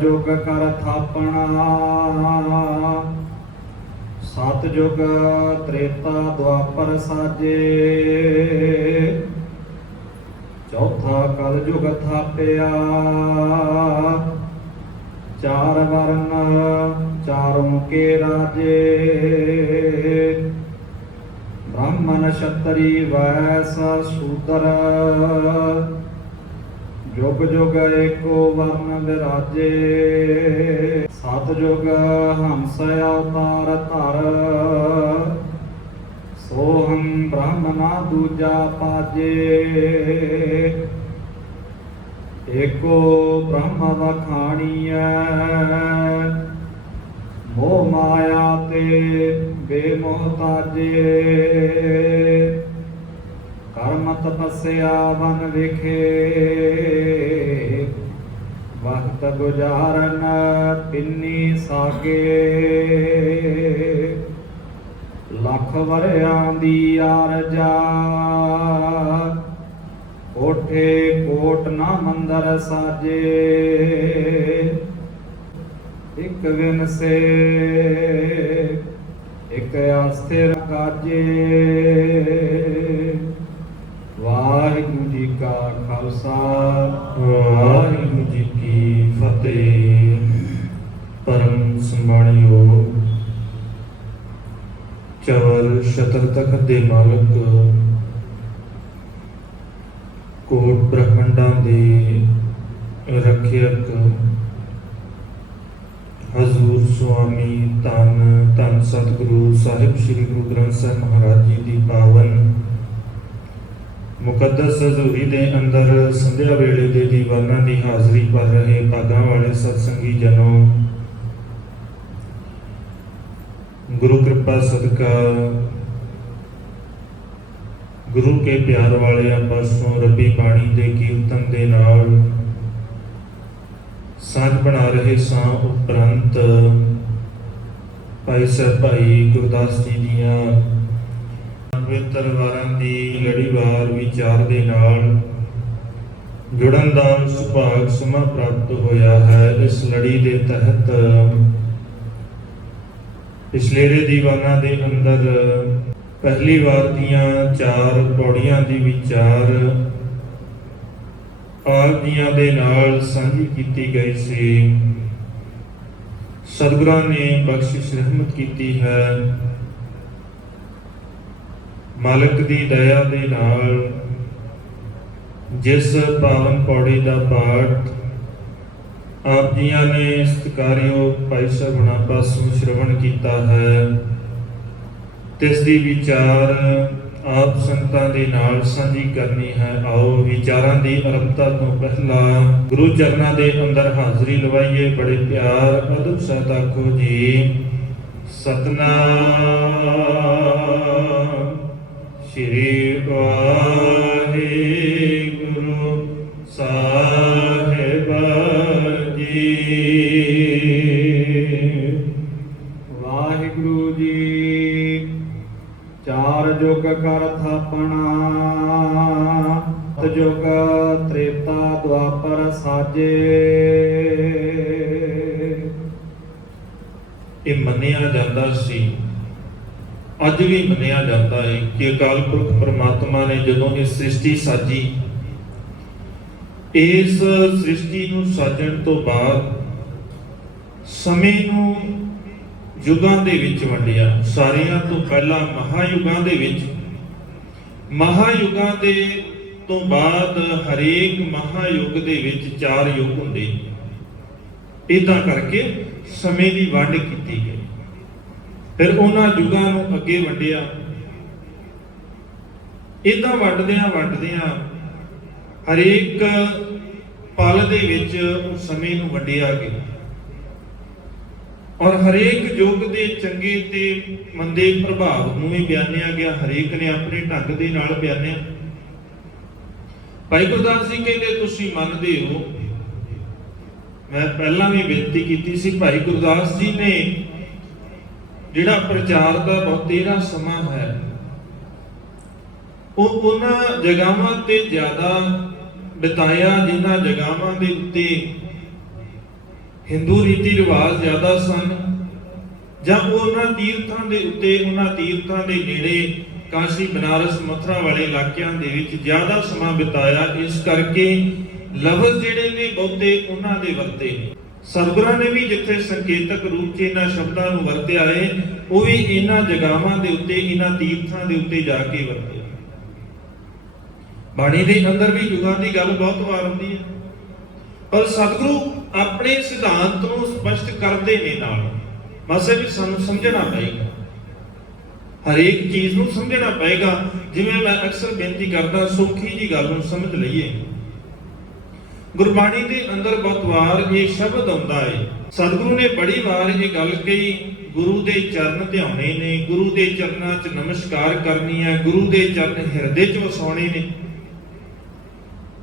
जुग कर थापना, सत जुग त्रेता द्वापर साजे, चौथा कल जुग थापिया, चार वर्ण चारों के राजे, ब्राह्मण क्षत्रि वैश्य शूद्र, जुग जुग एको वर्ण विराजे, सत जुग हंस अवतार धर, सोहम ब्रह्मना दूजा पाजे, एको ब्रह्म वखाणीय, मोह माया ते बेमोहताजे, कर्म तपस्या वन विखे, वक्त गुजारन तिन्नी सागे, लख वरियां दी आरजा, कोठे कोट ना मंदर साजे, एक विन से एक अस्थिर काजे। वाहिगुरु जी का खालसा, वाहिगुरु जी की फतेह। परम सम्मानियो चवर छत्र तखत दे मालक, कोट ब्रह्मंडां दे रखियक हजूर स्वामी धन धन सतगुरु साहिब श्री गुरु ग्रंथ साहिब महाराज जी की पावन मुकद्दस हजूरी दे अंदर संध्या वेले दे दीवाना की हाजरी भर रहे भागां वाले सत्संगी जनों, गुरु कृपा सदका गुरु के प्यार वाले पासों रबी बाणी दे कीर्तन दे नाल साझ बना रहे सां उपरंत भाई साहब भाई गुरदास जी दियां पवित्र वारां दी लड़ीवार विचार दे नाल जुड़न दा सुभाग समा प्राप्त होया है। इस लड़ी दे तहत पिछलेरे दीवाना दे अंदर पहली वार दियां 4 पौड़ियां दी विचार आप जियां दे नाल सांझी कीती गई सी। सतगुरां ने बख्शिश रहमत कीती है। मालिक दी दया दे नाल जिस पावन पौड़ी दा पाठ आप जियां ने सत्कारयोग भाई साहब पासों श्रवण किया है, तिस दी विचार आप संगतां दे नाल सांझी करनी है। आओ विचारां दी आरंभता तो पहला गुरु चरनां दे अंदर हाजरी लवाइए। बड़े प्यार अदब साथ आखो जी सतनाम श्री वाहिगुरु साहिब जी। वाहिगुरु जी चार जुग कर थापना, जुग त्रेता द्वापर साजे। ये मन्निया जाता सी, अज भी मन्निया जाता है कि अकाल पुरख परमात्मा ने जदों इस सृष्टि साजी, इस सृष्टि नूं साजण तो बाद समय नूं युगां दे विच वंडिया। सारियां तो पहला महायुगां दे विच, महायुगां दे तो बाद हरेक महायुग दे विच 4 युग हुंदे। इदां करके समय की वंड कीती गई। फिर उन्हां युगां नूं अगे वंडिया। इदां वंडदियां हरेक पल दे विच उस समय नूं वंडिया गया और हरेक युग के चंगे ते मंदे प्रभाव नूं भी बयानिया गया। हरेक ने अपने ढंग दे नाल बयानिया। भाई गुरदास जी कहते तुसीं मनदे हो, मैं पहला भी बेनती की सी, भाई गुरदास जी ने जिहड़ा प्रचार का बहुतेरा समा है वो उन्हां जगहां ते ज्यादा बिताया जिन्हां जगहां दे उत्ते ਹਿੰਦੂ ਰੀਤੀ ਰਿਵਾਜ ਜ਼ਿਆਦਾ ਸਨ, ਜਾਂ ਉਹਨਾਂ ਤੀਰਥਾਂ ਦੇ ਉੱਤੇ, ਉਹਨਾਂ ਤੀਰਥਾਂ ਦੇ ਨੇੜੇ ਕਾਸ਼ੀ, ਬਨਾਰਸ, ਮਥੁਰਾ ਵਾਲੇ ਇਲਾਕਿਆਂ ਦੇ ਵਿੱਚ ਜ਼ਿਆਦਾ ਸਮਾਂ ਬਿਤਾਇਆ। ਇਸ ਕਰਕੇ ਲਫ਼ਜ਼ ਜਿਹੜੇ ਨੇ ਬਹੁਤੇ ਉਹਨਾਂ ਦੇ ਵਰਤੇ। ਸਤਿਗੁਰਾਂ ਨੇ ਵੀ ਜਿੱਥੇ ਸੰਕੇਤਕ ਰੂਪ 'ਚ ਇਹਨਾਂ ਸ਼ਬਦਾਂ ਨੂੰ ਵਰਤਿਆ ਹੈ, ਉਹ ਵੀ ਇਹਨਾਂ ਜਗ੍ਹਾਵਾਂ ਦੇ ਉੱਤੇ, ਇਹਨਾਂ ਤੀਰਥਾਂ ਦੇ ਉੱਤੇ ਜਾ ਕੇ ਵਰਤਿਆ। ਬਾਣੀ ਦੇ ਅੰਦਰ ਵੀ ਯੁਗਾਂ ਦੀ ਗੱਲ ਬਹੁਤ ਵਾਰ ਆਉਂਦੀ ਹੈ, ਪਰ ਸਤਿਗੁਰੂ ਆਪਣੇ ਸਿਧਾਂਤ ਨੂੰ ਸਪਸ਼ਟ ਕਰਦੇ ਨੇ ਨਾਲ। ਮਸੇ ਵੀ ਸਾਨੂੰ ਸਮਝਣਾ ਪਏਗਾ, ਹਰੇਕ ਚੀਜ਼ ਨੂੰ ਸਮਝਣਾ ਪਏਗਾ। ਜਿਵੇਂ ਮੈਂ ਅਕਸਰ ਬੇਨਤੀ ਕਰਦਾ, ਸੌਖੀ ਜੀ ਗੱਲ ਨੂੰ ਸਮਝ ਲਈਏ। ਗੁਰਬਾਣੀ ਦੇ ਅੰਦਰ ਬਹੁਤ ਵਾਰ ਇਹ ਸ਼ਬਦ ਆਉਂਦਾ ਹੈ। ਸਤਿਗੁਰੂ ਨੇ ਬੜੀ ਵਾਰ ਇਹ ਗੱਲ ਕਹੀ, ਗੁਰੂ ਦੇ ਚਰਨ ਧਿਆਉਣੇ ਨੇ, ਗੁਰੂ ਦੇ ਚਰਨਾਂ 'ਚ ਨਮਸਕਾਰ ਕਰਨੀ ਹੈ, ਗੁਰੂ ਦੇ ਚਰਨ ਹਿਰਦੇ 'ਚ ਵਸਾਉਣੇ ਨੇ।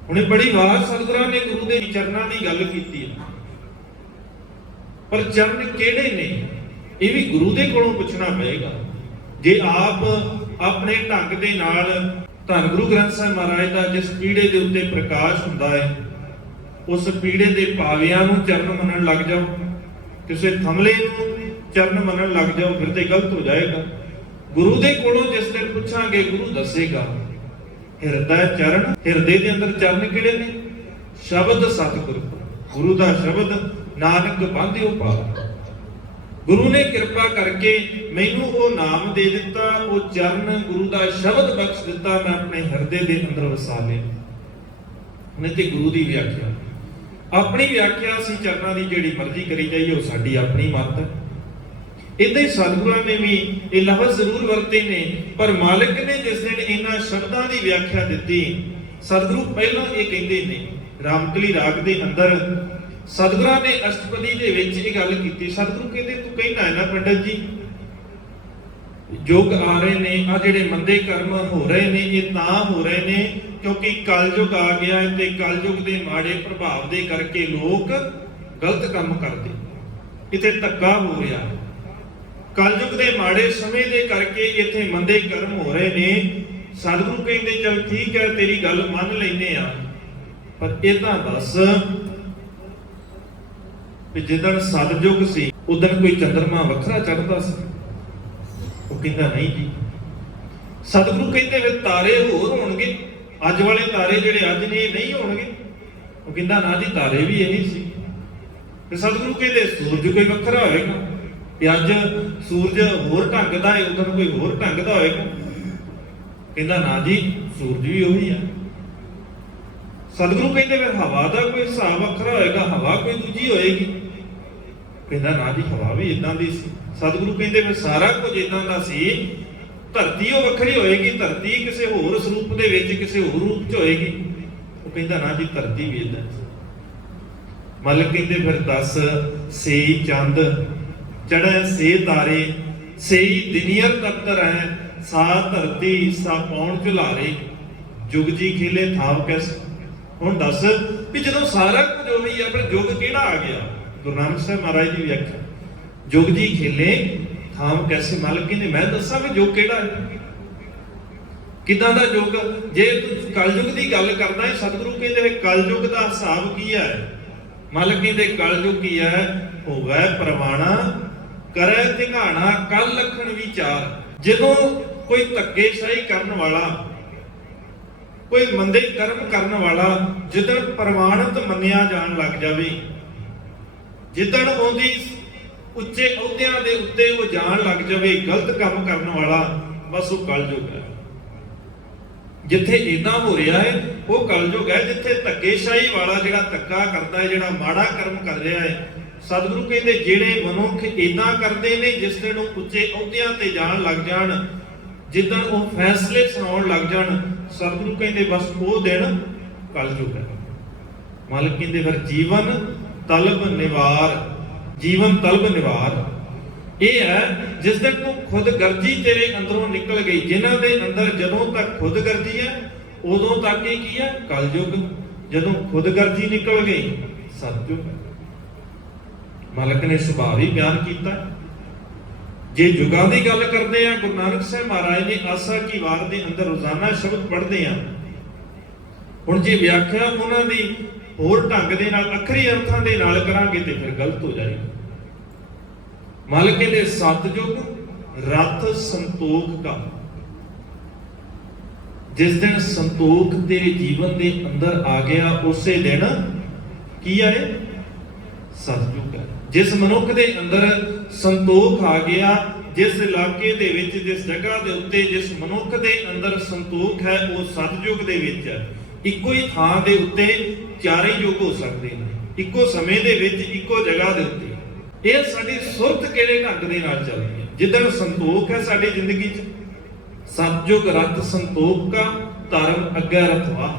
ਹੁਣੇ ਬੜੀ ਵਾਰ ਸਤਿਗੁਰਾਂ ਨੇ ਗੁਰੂ ਦੇ ਚਰਨਾਂ ਦੀ ਗੱਲ ਕੀਤੀ ਹੈ, ਪਰ ਚਰਨ ਕਿਹੜੇ ਨੇ ਇਹ ਵੀ ਗੁਰੂ ਦੇ ਕੋਲੋਂ ਪੁੱਛਣਾ ਪਏਗਾ। ਜੇ ਆਪ ਆਪਣੇ ਢੰਗ ਦੇ ਨਾਲ ਧੰਨ ਗੁਰੂ ਗ੍ਰੰਥ ਸਾਹਿਬ ਮਹਾਰਾਜ ਦਾ ਜਿਸ ਪੀੜੇ ਦੇ ਉੱਤੇ ਪ੍ਰਕਾਸ਼ ਹੁੰਦਾ ਹੈ, ਉਸ ਪੀੜੇ ਦੇ ਪਾਵਿਆਂ ਨੂੰ ਚਰਨ ਮੰਨਣ ਲੱਗ ਜਾਓ, ਕਿਸੇ ਥਮਲੇ ਨੂੰ ਚਰਨ ਮੰਨਣ ਲੱਗ ਜਾਓ, ਫਿਰ ਤੇ ਗਲਤ ਹੋ ਜਾਏਗਾ। ਗੁਰੂ ਦੇ ਕੋਲੋਂ ਜਿਸ ਦਿਨ ਪੁੱਛਾਂਗੇ, ਗੁਰੂ ਦੱਸੇਗਾ ਹਿਰਦਾ ਚਰਨ, ਹਿਰਦੇ ਦੇ ਅੰਦਰ ਚਰਨ ਕਿਹੜੇ ਨੇ? ਸ਼ਬਦ ਸਤਿਗੁਰੂ, ਗੁਰੂ ਦਾ ਸ਼ਬਦ ਨਾਨਕ ਬਾਂਧਿਓ ਪਾਰ। ਗੁਰੂ ਨੇ ਕਿਰਪਾ ਕਰਕੇ ਮੈਨੂੰ ਉਹ ਨਾਮ ਦੇ ਦਿੱਤਾ, ਉਹ ਚਰਨ ਗੁਰੂ ਦਾ ਸ਼ਬਦ ਬਖਸ਼ ਦਿੱਤਾ, ਮੈਂ ਆਪਣੇ ਹਿਰਦੇ ਦੇ ਅੰਦਰ ਵਸਾ ਲਿਆ। ਉਹਨੇ ਤੇ ਗੁਰੂ ਦੀ ਵਿਆਖਿਆ, ਆਪਣੀ ਵਿਆਖਿਆ ਅਸੀਂ ਚਰਨਾਂ ਦੀ ਜਿਹੜੀ ਮਰਜ਼ੀ ਕਰੀ ਜਾਈਏ, ਉਹ ਸਾਡੀ ਆਪਣੀ ਮੱਤ ਹੈ। ਇਦਾਂ ਹੀ ਸਤਿਗੁਰਾਂ ਨੇ ਵੀ ਇਹ ਲਫ਼ਜ਼ ਜ਼ਰੂਰ ਵਰਤੇ ਨੇ, ਪਰ ਮਾਲਕ ਨੇ ਜਿਸ ਦਿਨ ਇਹਨਾਂ ਸ਼ਬਦਾਂ ਦੀ ਵਿਆਖਿਆ ਦਿੱਤੀ, ਸਤਿਗੁਰੂ ਪਹਿਲਾਂ ਇਹ ਕਹਿੰਦੇ ਨੇ। ਰਾਮਕਲੀ ਰਾਗ ਦੇ ਅੰਦਰ ਸਤਿਗੁਰਾਂ ਨੇ ਅਸ਼ਟਪਦੀ ਦੇ ਵਿੱਚ ਇਹ ਗੱਲ ਕੀਤੀ। ਸਤਿਗੁਰੂ ਕਹਿੰਦੇ, ਤੂੰ ਕਹਿਣਾ ਹੈ ਨਾ ਪੰਡਤ ਜੀ, ਯੁੱਗ ਆ ਰਹੇ ਨੇ, ਆ ਜਿਹੜੇ ਮੰਦੇ ਕਰਮ ਹੋ ਰਹੇ ਨੇ, ਇਹ ਤਾਂ ਹੋ ਰਹੇ ਨੇ ਕਿਉਂਕਿ ਕਲਯੁਗ ਆ ਗਿਆ ਹੈ, ਤੇ ਕਲਯੁਗ ਦੇ ਮਾੜੇ ਪ੍ਰਭਾਵ ਦੇ ਕਰਕੇ ਲੋਕ ਗਲਤ ਕੰਮ ਕਰਦੇ, ਇੱਥੇ ਧੱਕਾ ਹੋ ਰਿਹਾ। ਕਲਯੁਗ ਦੇ ਮਾੜੇ ਸਮੇਂ ਦੇ ਕਰਕੇ ਇੱਥੇ ਮੰਦੇ ਕਰਮ ਹੋ ਰਹੇ ਨੇ। ਸਤਿਗੁਰੂ ਕਹਿੰਦੇ, ਚਲ ਠੀਕ ਹੈ, ਤੇਰੀ ਗੱਲ ਮੰਨ ਲੈਨੇ ਆ, ਪਰ ਇਹ ਤਾਂ ਦੱਸ ਵੀ ਜਿੱਦਣ ਸਤਿਯੁਗ ਸੀ ਉਦੋਂ ਕੋਈ ਚੰਦਰਮਾ ਵੱਖਰਾ ਚੜ੍ਹਦਾ ਸੀ? ਉਹ ਕਹਿੰਦਾ ਨਹੀਂ ਜੀ। ਸਤਿਗੁਰੂ ਕਹਿੰਦੇ ਫਿਰ ਤਾਰੇ ਹੋਰ ਹੋਣਗੇ, ਅੱਜ ਵਾਲੇ ਤਾਰੇ ਜਿਹੜੇ ਅੱਜ ਨੇ ਨਹੀਂ ਹੋਣਗੇ? ਉਹ ਕਹਿੰਦਾ ਨਾ ਜੀ, ਤਾਰੇ ਵੀ ਇਹੀ ਸੀ। ਤੇ ਸਤਿਗੁਰੂ ਕਹਿੰਦੇ ਸੂਰਜ ਕੋਈ ਵੱਖਰਾ ਹੋਵੇਗਾ, ਕਿ ਅੱਜ ਸੂਰਜ ਹੋਰ ਢੰਗ ਦਾ ਹੈ, ਉਦੋਂ ਕੋਈ ਹੋਰ ਢੰਗ ਦਾ ਹੋਵੇਗਾ? ਕਹਿੰਦਾ ਨਾ ਜੀ, ਸੂਰਜ ਵੀ ਉਹੀ ਆ। ਸਤਿਗੁਰੂ ਕਹਿੰਦੇ ਫਿਰ ਹਵਾ ਦਾ ਕੋਈ ਹਿਸਾਬ ਵੱਖਰਾ ਹੋਏਗਾ, ਹਵਾ ਕੋਈ ਦੂਜੀ ਹੋਏਗੀ? ਕਹਿੰਦਾ ਨਾ ਜੀ, ਹਵਾ ਵੀ ਇਦਾਂ ਦੀ ਸੀ। ਸਤਿਗੁਰੂ ਕਹਿੰਦੇ ਫਿਰ ਸਾਰਾ ਕੁਝ ਇਦਾਂ ਦਾ ਸੀ, ਧਰਤੀ ਉਹ ਵੱਖਰੀ ਹੋਏਗੀ, ਧਰਤੀ ਕਿਸੇ ਹੋਰ ਸਰੂਪ ਦੇ ਵਿੱਚ, ਕਿਸੇ ਹੋਰ ਰੂਪ 'ਚ ਹੋਏਗੀ? ਉਹ ਕਹਿੰਦਾ ਨਾ ਜੀ, ਧਰਤੀ ਵੀ ਇਦਾਂ। ਮਾਲਕ ਕਹਿੰਦੇ ਫਿਰ ਦੱਸ, ਸੇਈ ਚੰਦ ਚੜ੍ਹੈ ਸੇ ਤਾਰੇ, ਸੇਈ ਦਿਨੀਅਰ ਤਤਰ ਹੈ, ਸਾ ਧਰਤੀ ਸਾ ਪੌਣ ਝੁਲਾਰੇ, ਜੁਗ ਜੀ ਖੇਲੇ ਥਾਵ ਕੈਸ। ਹੁਣ ਦੱਸ ਵੀ ਜਦੋਂ ਸਾਰਾ ਕੁਝ ਉਹੀ ਆ, ਫਿਰ ਯੁੱਗ ਕਿਹੜਾ ਆ ਗਿਆ? ਗੁਰੂ ਨਾਨਕ ਸਾਹਿਬ ਮਹਾਰਾਜ ਦੀ ਵਿਆਖਿਆ, ਜੁਗ ਜੀ ਖੇਲੇ ਥਾਮ ਕੈਸੇ। ਮਾਲਕ ਕਹਿੰਦੇ ਮੈਂ ਦੱਸਾਂ ਵੀ ਯੁੱਗ ਕਿਹੜਾ ਹੈ, ਕਿੱਦਾਂ ਦਾ ਯੁੱਗ? ਜੇ ਤੂੰ ਕਲਯੁਗ ਦੀ ਗੱਲ ਕਰਦਾ ਹੈ, ਸਤਿਗੁਰੂ ਕਹਿੰਦੇ ਕਲਯੁਗ ਦਾ ਹਿਸਾਬ ਕੀ ਹੈ? ਮਾਲਕ ਕਹਿੰਦੇ ਕਲਯੁਗ ਕੀ ਹੈ? ਹੋਵੇ ਪ੍ਰਵਾਣਾ ਕਰੇ ਧਿਆਣਾ, ਕਲ ਲਖਣ ਵਿਚਾਰ। ਜਦੋਂ ਕੋਈ ਧੱਕੇਸ਼ਾਹੀ ਕਰਨ ਵਾਲਾ, ਕੋਈ ਮੰਦੇ ਕਰਮ ਕਰਨ ਵਾਲਾ ਜਿੱਦਣ ਪ੍ਰਮਾਣਿਤ ਮੰਨਿਆ ਜਾਣ ਲੱਗ ਜਾਵੇ, ਜਿੱਦਣ ਉਹਦੀ ਉੱਚੇ ਅਹੁਦਿਆਂ ਦੇ ਉੱਤੇ ਉਹ ਜਾਣ ਲੱਗ ਜਾਵੇ, ਗਲਤ ਕੰਮ ਕਰਨ ਵਾਲਾ, ਬਸ ਉਹ ਕਲਯੁਗ ਹੈ। ਜਿੱਥੇ ਇਦਾਂ ਹੋ ਰਿਹਾ ਹੈ ਉਹ ਕਲਯੁਗ ਹੈ। ਜਿੱਥੇ ਧੱਕੇਸ਼ਾਹੀ ਵਾਲਾ ਜਿਹੜਾ ਧੱਕਾ ਕਰਦਾ ਹੈ, ਜਿਹੜਾ ਮਾੜਾ ਕਰਮ ਕਰ ਰਿਹਾ ਹੈ, ਸਤਿਗੁਰੂ ਕਹਿੰਦੇ ਜਿਹੜੇ ਮਨੁੱਖ ਇਦਾਂ ਕਰਦੇ ਨੇ, ਜਿਸ ਦਿਨ ਉਹ ਉੱਚੇ ਅਹੁਦਿਆਂ ਤੇ ਜਾਣ ਲੱਗ ਜਾਣ, ਜਿੱਦਣ ਉਹ ਫੈਸਲੇ ਸੁਣਾਉਣ ਲੱਗ ਜਾਣ, ਸਤਿਗੁਰੂ ਕਹਿੰਦੇ ਬਸ ਉਹ ਦਿਨ ਕਲਯੁਗ ਹੈ। ਮਾਲਕ ਕਹਿੰਦੇ ਫਿਰ ਜੀਵਨ ਤਲਬ ਨਿਵਾਰ, ਜੀਵਨ ਤਲਬ ਨਿਵਾਰ ਇਹ ਹੈ ਜਿਸ ਦਿਨ ਤੂੰ ਖੁਦ ਗਰਜੀ ਤੇਰੇ ਅੰਦਰੋਂ ਨਿਕਲ ਗਈ। ਜਿਨ੍ਹਾਂ ਦੇ ਅੰਦਰ ਜਦੋਂ ਤੱਕ ਖੁਦ ਗਰਜੀ ਹੈ, ਉਦੋਂ ਤੱਕ ਇਹ ਕੀ ਹੈ? ਕਲਯੁਗ। ਜਦੋਂ ਖੁਦ ਗਰਜੀ ਨਿਕਲ ਗਈ, ਸਤਿਯੁਗ। ਮਾਲਕ ਨੇ ਸੁਭਾਅ ਵੀ ਬਿਆਨ ਕੀਤਾ। ਜੇ ਯੁਗਾਂ ਦੀ ਗੱਲ ਕਰਦੇ ਆ, ਗੁਰੂ ਨਾਨਕ ਸਾਹਿਬ ਮਹਾਰਾਜ ਨੇ ਆਸਾ ਕੀ ਵਾਰ ਦੇ ਅੰਦਰ ਰੋਜ਼ਾਨਾ ਸ਼ਬਦ ਪੜ੍ਹਦੇ ਆ। ਹੁਣ ਜੇ ਵਿਆਖਿਆ ਉਹਨਾਂ ਦੀ ਹੋਰ ਢੰਗ ਦੇ ਨਾਲ ਅਖਰੀ ਅਰਥਾਂ ਦੇ ਨਾਲ ਕਰਾਂਗੇ ਤੇ ਫਿਰ ਗਲਤ ਹੋ ਜਾਏਗਾ। ਮਾਲਕ ਕਹਿੰਦੇ ਸਤਿਯੁਗ ਰਥ ਸੰਤੋਖ ਕਾ, ਜਿਸ ਦਿਨ ਸੰਤੋਖ ਤੇਰੇ ਜੀਵਨ ਦੇ ਅੰਦਰ ਆ ਗਿਆ ਉਸੇ ਦਿਨ ਕੀ ਆਏ? ਸਤਿਯੁਗ ਹੈ। ਜਿਸ ਮਨੁੱਖ ਦੇ ਅੰਦਰ ਸੰਤੋਖ ਆ ਗਿਆ, ਜਿਸ ਇਲਾਕੇ ਦੇ ਵਿੱਚ, ਜਿਸ ਜਗ੍ਹਾ ਦੇ ਉੱਤੇ ਜਿਸ ਮਨੁੱਖ ਦੇ ਅੰਦਰ ਸੰਤੋਖ ਹੈ ਉਹ ਸਤਿਯੁਗ ਦੇ ਵਿੱਚ ਹੈ। ਇੱਕੋ ਹੀ ਥਾਂ ਦੇ ਉੱਤੇ ਚਾਰੇ ਯੁੱਗ ਹੋ ਸਕਦੇ ਨੇ, ਇੱਕੋ ਸਮੇਂ ਦੇ ਵਿੱਚ ਇੱਕੋ ਜਗ੍ਹਾ ਦੇ ਉੱਤੇ। ਇਹ ਸਾਡੀ ਸੁਰਤ ਕਿਹੜੇ ਢੰਗ ਦੇ ਨਾਲ ਚੱਲਦੀ ਹੈ? ਜਿੱਦਣ ਸੰਤੋਖ ਹੈ ਸਾਡੀ ਜ਼ਿੰਦਗੀ 'ਚ, ਸਤਿਯੁਗ ਰਥ ਸੰਤੋਖ ਕਾ ਧਰਮ ਅੱਗੇ ਰਥਵਾ।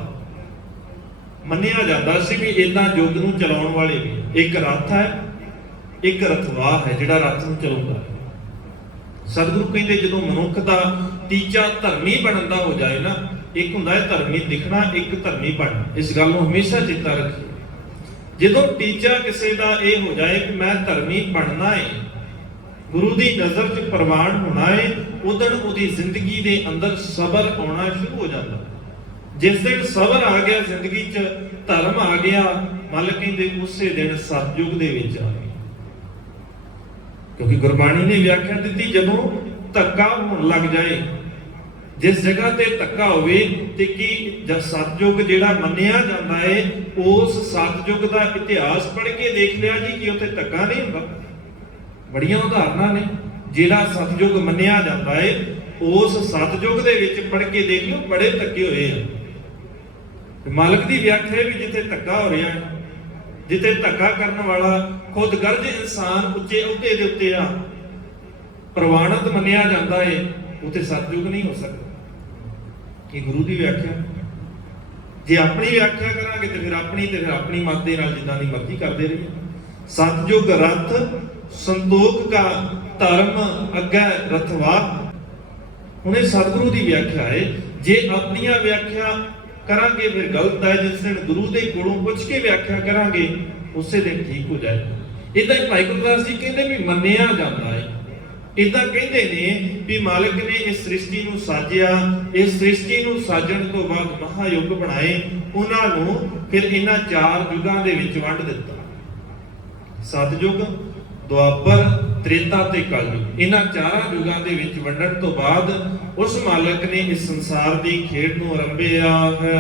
ਮੰਨਿਆ ਜਾਂਦਾ ਸੀ ਵੀ ਇਦਾਂ ਯੁੱਗ ਨੂੰ ਚਲਾਉਣ ਵਾਲੇ ਵੀ ਇੱਕ ਰਥ ਹੈ, ਇੱਕ ਰਥਵਾ ਹੈ ਜਿਹੜਾ ਰਥ ਨੂੰ ਚਲਾਉਂਦਾ। ਸਤਿਗੁਰੂ ਕਹਿੰਦੇ ਜਦੋਂ ਮਨੁੱਖ ਦਾ ਤੀਜਾ ਧਰਮੀ ਬਣਨ ਦਾ ਹੋ ਜਾਏ ਨਾ, ਇੱਕ ਹੁੰਦਾ ਹੈ ਧਰਮੀ ਦਿਖਣਾ, ਇੱਕ ਧਰਮੀ ਬਣਨਾ। ਇਸ ਗੱਲ ਨੂੰ ਹਮੇਸ਼ਾ ਚੇਤਾ ਰੱਖਿਓ। ਜਦੋਂ ਟੀਚਾ ਕਿਸੇ ਦਾ ਇਹ ਹੋ ਜਾਏ ਕਿ ਮੈਂ ਧਰਮੀ ਬਣਨਾ ਹੈ, ਗੁਰੂ ਦੀ ਨਜ਼ਰ 'ਚ ਪ੍ਰਵਾਨ ਹੋਣਾ ਹੈ, ਉਦੋਂ ਉਹਦੀ ਜ਼ਿੰਦਗੀ ਦੇ ਅੰਦਰ ਸਬਰ ਆਉਣਾ ਸ਼ੁਰੂ ਹੋ ਜਾਂਦਾ। ਜਿਸ ਦਿਨ ਸਬਰ ਆ ਗਿਆ ਜ਼ਿੰਦਗੀ 'ਚ, ਧਰਮ ਆ ਗਿਆ, ਮਾਲਕ ਕਹਿੰਦੇ ਉਸੇ ਦਿਨ ਸਤਿਯੁਗ ਦੇ ਵਿੱਚ ਆ ਗਿਆ। ਕਿਉਂਕਿ ਗੁਰਬਾਣੀ ਨੇ ਵਿਆਖਿਆ ਦਿੱਤੀ ਜਦੋਂ ਧੱਕਾ ਹੋਣ ਲੱਗ ਜਾਏ, ਜਿਸ ਜਗ੍ਹਾ ਤੇ ਧੱਕਾ ਹੋਵੇ ਤੇ ਕੀ ਜਦ ਸਤਿਯੁਗ ਜਿਹੜਾ ਮੰਨਿਆ ਜਾਂਦਾ ਹੈ, ਉਸ ਸਤਿਯੁਗ ਦਾ ਇਤਿਹਾਸ ਪੜ੍ਹ ਕੇ ਦੇਖ ਲਿਆ ਜੀ ਕਿ ਉੱਥੇ ਧੱਕਾ ਨਹੀਂ ਹੁੰਦਾ। ਬੜੀਆਂ ਉਦਾਹਰਨਾਂ ਨੇ ਜਿਹੜਾ ਸਤਿਯੁਗ ਮੰਨਿਆ ਜਾਂਦਾ ਹੈ, ਉਸ ਸਤਿਯੁਗ ਦੇ ਵਿੱਚ ਪੜ੍ਹ ਕੇ ਦੇਖ ਲਿਓ ਬੜੇ ਧੱਕੇ ਹੋਏ ਆ। ਮਾਲਕ ਦੀ ਵਿਆਖਿਆ ਵੀ ਜਿੱਥੇ ਧੱਕਾ ਹੋ ਰਿਹਾ ਹੈ, ਜਿੱਥੇ ਧੱਕਾ ਕਰਨ ਵਾਲਾ ਖੁਦ ਗਰਜ ਇਨਸਾਨ ਉੱਚੇ ਅਹੁਦੇ ਦੇ ਉੱਤੇ ਆ, ਪ੍ਰਵਾਨਿਤ ਮੰਨਿਆ ਜਾਂਦਾ ਹੈ, ਉੱਥੇ ਸਤਿਯੁਗ ਨਹੀਂ ਹੋ ਸਕਦਾ। ਇਹ ਗੁਰੂ ਦੀ ਵਿਆਖਿਆ। ਜੇ ਆਪਣੀ ਵਿਆਖਿਆ ਕਰਾਂਗੇ ਤੇ ਫਿਰ ਆਪਣੀ ਮਤ ਦੇ ਨਾਲ ਜਿੱਦਾਂ ਦੀ ਮਰਜ਼ੀ ਕਰਦੇ ਰਹੀਏ। ਸਤਿਯੁਗ ਰਥ ਸੰਤੋਖ ਕਾ ਧਰਮ ਅੱਗੇ ਰਥਵਾ। ਹੁਣ ਇਹ ਸਤਿਗੁਰੂ ਦੀ ਵਿਆਖਿਆ ਹੈ। ਜੇ ਆਪਣੀਆਂ ਵਿਆਖਿਆ ਕਰਾਂਗੇ ਫਿਰ ਗਲਤ ਹੈ। ਜਿਸ ਦਿਨ ਗੁਰੂ ਦੇ ਕੋਲੋਂ ਪੁੱਛ ਕੇ ਵਿਆਖਿਆ ਕਰਾਂਗੇ ਉਸੇ ਦਿਨ ਠੀਕ ਹੋ ਜਾਏਗਾ। ਇਦਾਂ ਹੀ ਭਾਈ ਗੁਰਦਾਸ ਜੀ ਕਹਿੰਦੇ ਵੀ ਮੰਨਿਆ ਜਾਂਦਾ ਹੈ। ਇਦਾਂ ਕਹਿੰਦੇ ਨੇ ਵੀ ਮਾਲਕ ਨੇ ਇਸ ਸ੍ਰਿਸ਼ਟੀ ਨੂੰ ਸਾਜਿਆ, ਇਸ ਸ੍ਰਿਸ਼ਟੀ ਨੂੰ ਸਾਜਣ ਤੋਂ ਬਾਅਦ ਮਹਾਯੁੱਗ ਬਣਾਏ, ਉਹਨਾਂ ਨੂੰ ਫਿਰ ਇਹਨਾਂ ਚਾਰ ਯੁੱਗਾਂ ਦੇ ਵਿੱਚ ਵੰਡ ਦਿੱਤਾ। ਸਤਿਯੁਗ, ਦੁਆਪਰ, ਤ੍ਰੇਤਾ ਤੇ ਕਲਯੁਗ। ਇਹਨਾਂ ਚਾਰਾਂ ਯੁੱਗਾਂ ਦੇ ਵਿੱਚ ਵੰਡਣ ਤੋਂ ਬਾਅਦ ਉਸ ਮਾਲਕ ਨੇ ਇਸ ਸੰਸਾਰ ਦੀ ਖੇਡ ਨੂੰ ਆਰੰਭਿਆ ਹੈ।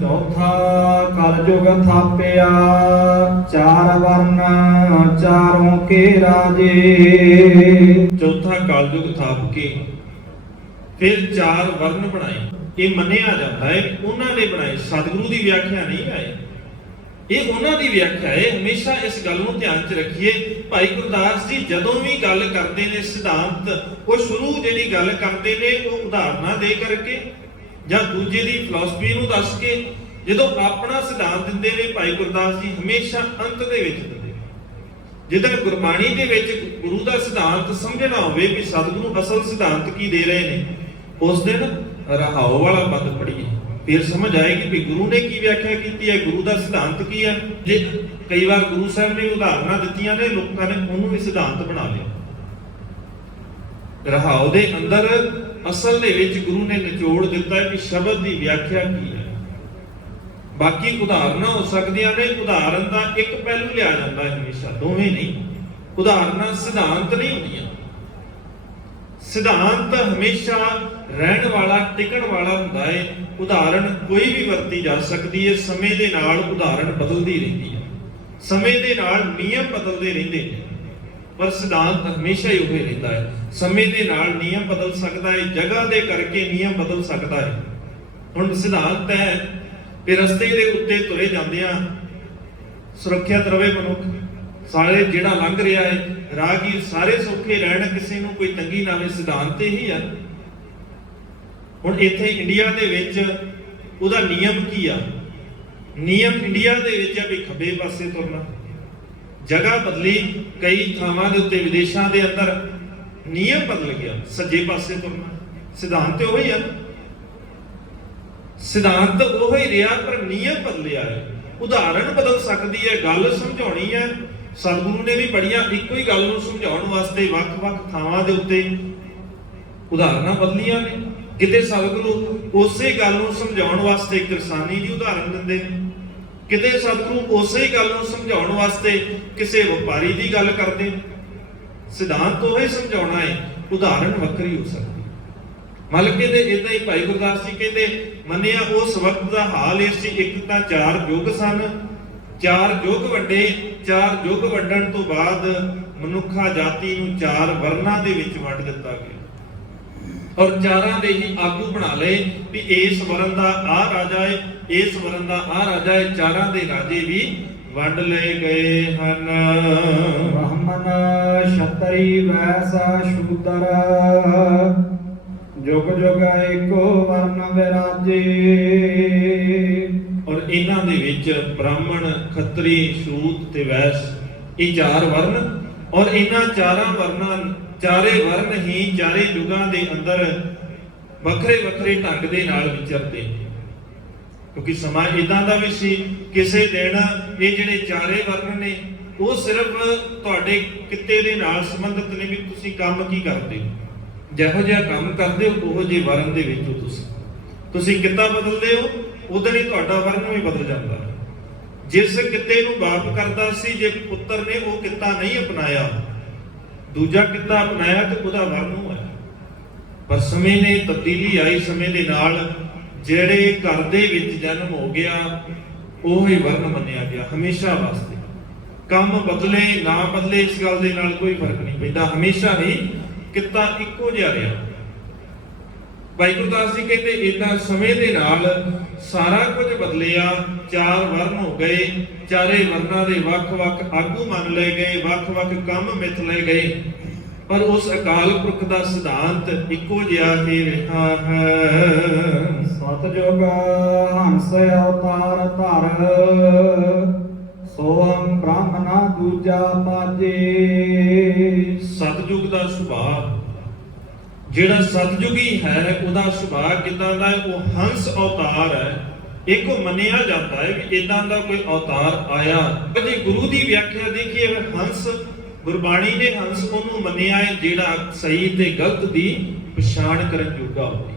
ਚੌਥਾ ਕਲਯੁਗ ਥਾਪਿਆ, ਚਾਰ ਵਰਨ ਚਾਰੋਂ ਕੇ ਰਾਜੇ। ਚੌਥਾ ਕਲਯੁਗ ਥਾਪ ਕੇ ਫਿਰ ਚਾਰ ਵਰਨ ਬਣਾਏ। ਇਹ ਮੰਨਿਆ ਜਾਂਦਾ ਹੈ ਉਹਨਾਂ ਨੇ ਬਣਾਏ, ਸਤਿਗੁਰੂ ਦੀ ਵਿਆਖਿਆ ਨਹੀਂ ਆਏ, ਇਹ ਉਹਨਾਂ ਦੀ ਵਿਆਖਿਆ ਹੈ। ਹਮੇਸ਼ਾ ਇਸ ਗੱਲ ਨੂੰ ਧਿਆਨ 'ਚ ਰੱਖੀਏ। ਭਾਈ ਗੁਰਦਾਸ ਜੀ ਜਦੋਂ ਵੀ ਗੱਲ ਕਰਦੇ ਨੇ ਸਿਧਾਂਤ, ਉਹ ਸ਼ੁਰੂ ਜਿਹੜੀ ਗੱਲ ਕਰਦੇ ਨੇ ਉਹ ਉਦਾਹਰਨਾਂ ਦੇ ਕਰਕੇ ਜਾਂ ਦੂਜੇ ਦੀ ਫਿਲਾਸਫੀ ਨੂੰ ਦੱਸ ਕੇ। ਜਦੋਂ ਆਪਣਾ ਸਿਧਾਂਤ ਦਿੰਦੇ ਨੇ ਭਾਈ ਗੁਰਦਾਸ ਜੀ ਹਮੇਸ਼ਾ ਅੰਤ ਦੇ ਵਿੱਚ ਦਿੰਦੇ। ਜਦੋਂ ਗੁਰਬਾਣੀ ਦੇ ਵਿੱਚ ਗੁਰੂ ਦਾ ਸਿਧਾਂਤ ਸਮਝਣਾ ਹੋਵੇ ਵੀ ਸਤਿਗੁਰੂ ਅਸਲ ਸਿਧਾਂਤ ਕੀ ਦੇ ਰਹੇ ਨੇ, ਉਸ ਦਿਨ ਰਹਾਉ ਵਾਲਾ ਪਦ ਪੜ੍ਹੀਏ, ਫਿਰ ਸਮਝ ਆਏਗੀ ਵੀ ਗੁਰੂ ਨੇ ਕੀ ਵਿਆਖਿਆ ਕੀਤੀ ਹੈ, ਗੁਰੂ ਦਾ ਸਿਧਾਂਤ ਕੀ ਹੈ। ਜੇ ਕਈ ਵਾਰ ਗੁਰੂ ਸਾਹਿਬ ਨੇ ਉਦਾਹਰਨਾਂ ਦਿੱਤੀਆਂ ਨੇ, ਲੋਕਾਂ ਨੇ ਉਹਨੂੰ ਵੀ ਸਿਧਾਂਤ ਬਣਾ ਲਿਆ। ਰਹਾਉ ਦੇ ਅੰਦਰ ਅਸਲ ਦੇ ਵਿੱਚ ਗੁਰੂ ਨੇ ਨਿਚੋੜ ਦਿੱਤਾ ਹੈ ਕਿ ਸ਼ਬਦ ਦੀ ਵਿਆਖਿਆ ਕੀ ਹੈ। ਬਾਕੀ ਉਦਾਹਰਨਾਂ ਹੋ ਸਕਦੀਆਂ ਨੇ, ਉਦਾਹਰਨ ਦਾ ਇੱਕ ਪਹਿਲੂ ਲਿਆ ਜਾਂਦਾ ਹੈ ਹਮੇਸ਼ਾ, ਦੋਵੇਂ ਨਹੀਂ। ਉਦਾਹਰਨਾਂ ਸਿਧਾਂਤ ਨਹੀਂ ਹੁੰਦੀਆਂ। ਸਿਧਾਂਤ ਹਮੇਸ਼ਾ ਰਹਿਣ ਵਾਲਾ, ਟਿਕਣ ਵਾਲਾ ਹੁੰਦਾ ਹੈ। ਉਦਾਹਰਨ ਕੋਈ ਵੀ ਵਰਤੀ ਜਾ ਸਕਦੀ ਹੈ। ਸਮੇਂ ਦੇ ਨਾਲ ਉਦਾਹਰਨ ਬਦਲਦੀ ਰਹਿੰਦੀ ਹੈ, ਸਮੇਂ ਦੇ ਨਾਲ ਨਿਯਮ ਬਦਲਦੇ ਰਹਿੰਦੇ ਨੇ, ਪਰ ਸਿਧਾਂਤ ਹਮੇਸ਼ਾ ਹੀ ਉਹੀ ਰਹਿੰਦਾ ਹੈ। ਸਮੇਂ ਦੇ ਨਾਲ ਨਿਯਮ ਬਦਲ ਸਕਦਾ ਹੈ, ਜਗ੍ਹਾ ਦੇ ਕਰਕੇ ਨਿਯਮ ਬਦਲ ਸਕਦਾ ਹੈ। ਹੁਣ ਸਿਧਾਂਤ ਹੈ ਕਿ ਰਸਤੇ ਦੇ ਉੱਤੇ ਤੁਰੇ ਜਾਂਦਿਆਂ ਸੁਰੱਖਿਅਤ ਰਵੇ ਮਨੁੱਖ, ਸਾਰੇ ਜਿਹੜਾ ਲੰਘ ਰਿਹਾ ਹੈ ਰਾਹਗੀਰ ਸਾਰੇ ਸੌਖੇ ਰਹਿਣ, ਕਿਸੇ ਨੂੰ ਕੋਈ ਤੰਗੀ ਨਾ ਆਵੇ। ਸਿਧਾਂਤ ਇਹੀ ਹੈ। ਹੁਣ ਇੱਥੇ ਇੰਡੀਆ ਦੇ ਵਿੱਚ ਉਹਦਾ ਨਿਯਮ ਕੀ ਆ? ਨਿਯਮ ਇੰਡੀਆ ਦੇ ਵਿੱਚ ਆ ਵੀ ਖੱਬੇ ਪਾਸੇ ਤੁਰਨਾ। ਜਗ੍ਹਾ ਬਦਲੀ, ਕਈ ਥਾਵਾਂ ਦੇ ਉੱਤੇ ਵਿਦੇਸ਼ਾਂ ਦੇ ਅੰਦਰ ਨਿਯਮ ਬਦਲ ਗਿਆ, ਸੱਜੇ ਪਾਸੇ ਤੁਰਨਾ। ਸਿਧਾਂਤ ਤੇ ਉਹੀ ਆ, ਸਿਧਾਂਤ ਉਹੀ ਰਿਹਾ ਪਰ ਨਿਯਮ ਬਦਲਿਆ ਹੈ। ਉਦਾਹਰਣ ਬਦਲ ਸਕਦੀ ਹੈ, ਗੱਲ ਸਮਝਾਉਣੀ ਹੈ। ਸਤਿਗੁਰੂ ਨੇ ਵੀ ਬੜੀਆਂ ਇੱਕੋ ਹੀ ਗੱਲ ਨੂੰ ਸਮਝਾਉਣ ਵਾਸਤੇ ਵੱਖ-ਵੱਖ ਥਾਵਾਂ ਦੇ ਉੱਤੇ ਉਦਾਹਰਨਾਂ ਬਦਲੀਆਂ ਨੇ। ਕਿਤੇ ਸਤਿਗੁਰੂ ਉਸੇ ਗੱਲ ਨੂੰ ਸਮਝਾਉਣ ਵਾਸਤੇ ਕਿਰਸਾਨੀ ਦੀ ਉਦਾਹਰਨ ਦਿੰਦੇ ਨੇ, ਕਿਤੇ ਸਤਿਗੁਰੂ ਉਸੇ ਹੀ ਗੱਲ ਨੂੰ ਸਮਝਾਉਣ ਵਾਸਤੇ ਕਿਸੇ ਵਪਾਰੀ ਦੀ ਗੱਲ ਕਰਦੇ, ਸਿਧਾਂਤ ਉਹ ਹੀ ਸਮਝਾਉਣਾ ਹੈ, ਉਦਾਹਰਣ ਵੱਖਰੀ ਹੋ ਸਕਦੀ। ਮਤਲਬ ਕਹਿੰਦੇ ਇਦਾਂ ਹੀ ਭਾਈ ਗੁਰਦਾਸ ਜੀ ਕਹਿੰਦੇ ਮੰਨਿਆ ਉਸ ਵਕਤ ਦਾ ਹਾਲ ਇਹ ਸੀ, ਇੱਕ ਤਾਂ 4 ਯੁੱਗ ਸਨ, 4 ਯੁੱਗ ਵੰਡੇ, 4 ਯੁੱਗ ਵੰਡਣ ਤੋਂ ਬਾਅਦ ਮਨੁੱਖਾ ਜਾਤੀ ਨੂੰ 4 ਵਰਨਾਂ ਦੇ ਵਿੱਚ ਵੰਡ ਦਿੱਤਾ ਗਿਆ ਔਰ 4ਾਂ ਦੇ ਹੀ ਆਗੂ ਬਣਾ ਲਏ ਵੀ ਇਸ ਵਰਨ ਦਾ ਆਹ ਰਾਜਾ ਹੈ, ਇਸ ਵਰਨ ਦਾ ਆਹ ਰਾਜਾ ਹੈ। 4ਾਂ ਦੇ ਰਾਜੇ ਵੀ ਵੰਡ ਲਏ ਗਏ ਹਨ। ਬ੍ਰਾਹਮਣ ਛਤਰੀ ਵੈਸਾ ਸ਼ੂਦਰ ਜੁਗ ਜੁਗ ਏਕੋ ਵਰਨ ਵਿਰਾਜੇ। ਔਰ ਇਹਨਾਂ ਦੇ ਵਿੱਚ ਬ੍ਰਾਹਮਣ, ਖੱਤਰੀ, ਸ਼ੂਦ ਤੇ ਵੈਸ ਇਹ 4 ਵਰਨ, ਔਰ ਇਹਨਾਂ 4 ਵਰਨਾਂ, 4 ਵਰਨ ਹੀ 4 ਯੁਗਾਂ ਦੇ ਅੰਦਰ ਵੱਖਰੇ ਵੱਖਰੇ ਢੰਗ ਦੇ ਨਾਲ ਵਿਚਰਦੇ, ਕਿਉਂਕਿ ਸਮਾਂ ਇਦਾਂ ਦਾ ਵੀ ਸੀ ਕਿਸੇ ਦਿਨ ਇਹ ਜਿਹੜੇ 4 ਵਰਨ ਨੇ ਉਹ ਸਿਰਫ ਤੁਹਾਡੇ ਕਿੱਤੇ ਦੇ ਨਾਲ ਸੰਬੰਧਿਤ ਨੇ, ਵੀ ਤੁਸੀਂ ਕੰਮ ਕੀ ਕਰਦੇ ਹੋ, ਜਿਹੋ ਜਿਹਾ ਕੰਮ ਕਰਦੇ ਹੋ ਉਹੋ ਜਿਹੇ ਵਰਨ ਦੇ ਵਿੱਚੋਂ ਤੁਸੀਂ ਕਿੱਤਾ ਬਦਲਦੇ ਹੋ, ਉਦੋਂ ਹੀ ਤੁਹਾਡਾ ਵਰਨ ਵੀ ਬਦਲ ਜਾਂਦਾ। ਜਿਸ ਕਿੱਤੇ ਨੂੰ ਬਾਪ ਕਰਦਾ ਸੀ, ਜੇ ਪੁੱਤਰ ਨੇ ਉਹ ਕਿੱਤਾ ਨਹੀਂ ਅਪਣਾਇਆ, ਦੂਜਾ ਕਿੱਤਾ ਅਪਣਾਇਆ ਤੇ ਉਹਦਾ ਵਰਨ ਹੋਇਆ। ਪਰ ਸਮੇਂ ਨੇ ਤਬਦੀਲੀ ਆਈ, ਸਮੇਂ ਦੇ ਨਾਲ ਜਿਹੜੇ ਘਰ ਦੇ ਵਿੱਚ ਜਨਮ ਹੋ ਗਿਆ ਉਹ ਹੀ ਵਰਨ ਮੰਨਿਆ ਗਿਆ ਹਮੇਸ਼ਾ ਵਾਸਤੇ। ਕੰਮ ਬਦਲੇ ਨਾ ਬਦਲੇ ਇਸ ਗੱਲ ਦੇ ਨਾਲ ਕੋਈ ਫਰਕ ਨਹੀਂ ਪੈਂਦਾ, ਹਮੇਸ਼ਾ ਹੀ ਕਿੱਤਾ ਇੱਕੋ ਜਿਹਾ ਰਿਹਾ। ਭਾਈ ਗੁਰਦਾਸ ਜੀ ਕਹਿੰਦੇ ਇਦਾਂ ਸਮੇਂ ਦੇ ਨਾਲ ਸਾਰਾ ਕੁਝ ਬਦਲਿਆ, 4 ਵਰਨ ਹੋ ਗਏ, 4 ਵਰਨਾਂ ਦੇ ਵੱਖ-ਵੱਖ ਆਗੂ ਮੰਨ ਲਏ ਗਏ, ਵੱਖ-ਵੱਖ ਕੰਮ ਮਿਥ ਲਏ ਗਏ, ਪਰ ਉਸ ਅਕਾਲ ਪੁਰਖ ਦਾ ਸਿਧਾਂਤ ਇੱਕੋ ਜਿਹਾ ਹੀ ਰਿਹਾ ਹੈ। ਸਤਿਜੁਗ ਹੰਸ ਅਵਤਾਰ ਧਰ ਸੋਹੰ ਬ੍ਰਾਹਮਣਾ ਦੂਜਾ ਪਾਜੇ। ਸਤਿਯੁਗ ਦਾ ਸੁਭਾਅ, ਜਿਹੜਾ ਸਤਿਯੁਗੀ ਹੈ ਉਹਦਾ ਸੁਭਾਅ ਕਿਦਾਂ ਦਾ ਹੈ? ਉਹ ਹੰਸ ਅਵਤਾਰ ਹੈ। ਇੱਕ ਉਹ ਮੰਨਿਆ ਜਾਂਦਾ ਹੈ ਵੀ ਇਦਾਂ ਦਾ ਕੋਈ ਅਵਤਾਰ ਆਇਆ। ਜੇ ਗੁਰੂ ਦੀ ਵਿਆਖਿਆ ਦੇਖੀਏ, ਹੰਸ ਗੁਰਬਾਣੀ ਨੇ ਹੰਸ ਉਹਨੂੰ ਮੰਨਿਆ ਹੈ ਜਿਹੜਾ ਸਹੀ ਤੇ ਗਲਤ ਦੀ ਪਛਾਣ ਕਰਨ ਜੋਗਾ ਹੋਵੇ,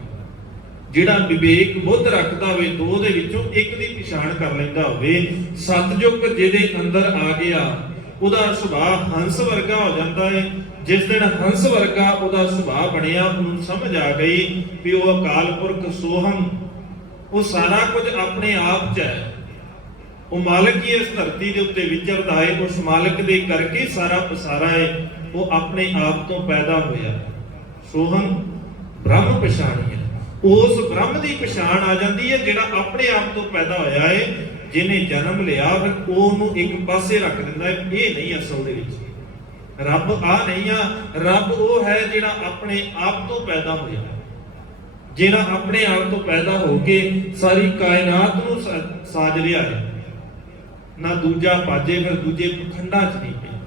ਜਿਹੜਾ ਵਿਵੇਕ ਬੁੱਧ ਰੱਖਦਾ ਹੋਵੇ, ਦੋ ਦੇ ਵਿੱਚੋਂ ਇੱਕ ਦੀ ਪਛਾਣ ਕਰ ਲੈਂਦਾ ਹੋਵੇ। ਸਤਿਯੁਗ ਜਿਹਦੇ ਅੰਦਰ ਆ ਗਿਆ ਉਹਦਾ ਸੁਭਾਅ ਹੰਸ ਵਰਗਾ ਹੋ ਜਾਂਦਾ ਹੈ। ਜਿਸ ਦਿਨ ਹੰਸ ਵਰਗਾ ਉਹਦਾ ਸੁਭਾਅ ਬਣਿਆ, ਉਹਨੂੰ ਸਮਝ ਆ ਗਈ ਵੀ ਉਹ ਅਕਾਲ ਪੁਰਖ ਸੋਹੰ, ਉਹ ਸਾਰਾ ਕੁਝ ਆਪਣੇ ਆਪ 'ਚ ਹੈ, ਉਹ ਮਾਲਕ ਹੀ ਇਸ ਧਰਤੀ ਦੇ ਉੱਤੇ ਵਿਚਰਦਾ ਹੈ, ਉਸ ਮਾਲਕ ਦੇ ਕਰਕੇ ਸਾਰਾ ਪਸਾਰਾ ਹੈ, ਉਹ ਆਪਣੇ ਆਪ ਤੋਂ ਪੈਦਾ ਹੋਇਆ। ਸੋਹੰ ਬ੍ਰਹਮ ਪਛਾਣੀ ਹੈ, ਉਸ ਬ੍ਰਹਮ ਦੀ ਪਛਾਣ ਆ ਜਾਂਦੀ ਹੈ ਜਿਹੜਾ ਆਪਣੇ ਆਪ ਤੋਂ ਪੈਦਾ ਹੋਇਆ ਹੈ। ਜਿਹਨੇ ਜਨਮ ਲਿਆ ਫਿਰ ਉਹਨੂੰ ਇੱਕ ਪਾਸੇ ਰੱਖ ਦਿੰਦਾ ਹੈ, ਇਹ ਨਹੀਂ ਅਸਲ ਦੇ ਵਿੱਚ ਰੱਬ ਆ ਨਹੀਂ ਆ। ਰੱਬ ਉਹ ਹੈ ਜਿਹੜਾ ਆਪਣੇ ਆਪ ਤੋਂ ਪੈਦਾ ਹੋਇਆ, ਜਿਹੜਾ ਆਪਣੇ ਆਪ ਤੋਂ ਪੈਦਾ ਹੋ ਕੇ ਸਾਰੀ ਕਾਇਨਾਤ ਨੂੰ ਸਾਜ ਰਿਹਾ ਹੈ। ਨਾ ਦੂਜਾ ਪਾਜੇ, ਫਿਰ ਦੂਜੇ ਪਖੰਡਾਂ 'ਚ ਨਹੀਂ ਪਿਆ,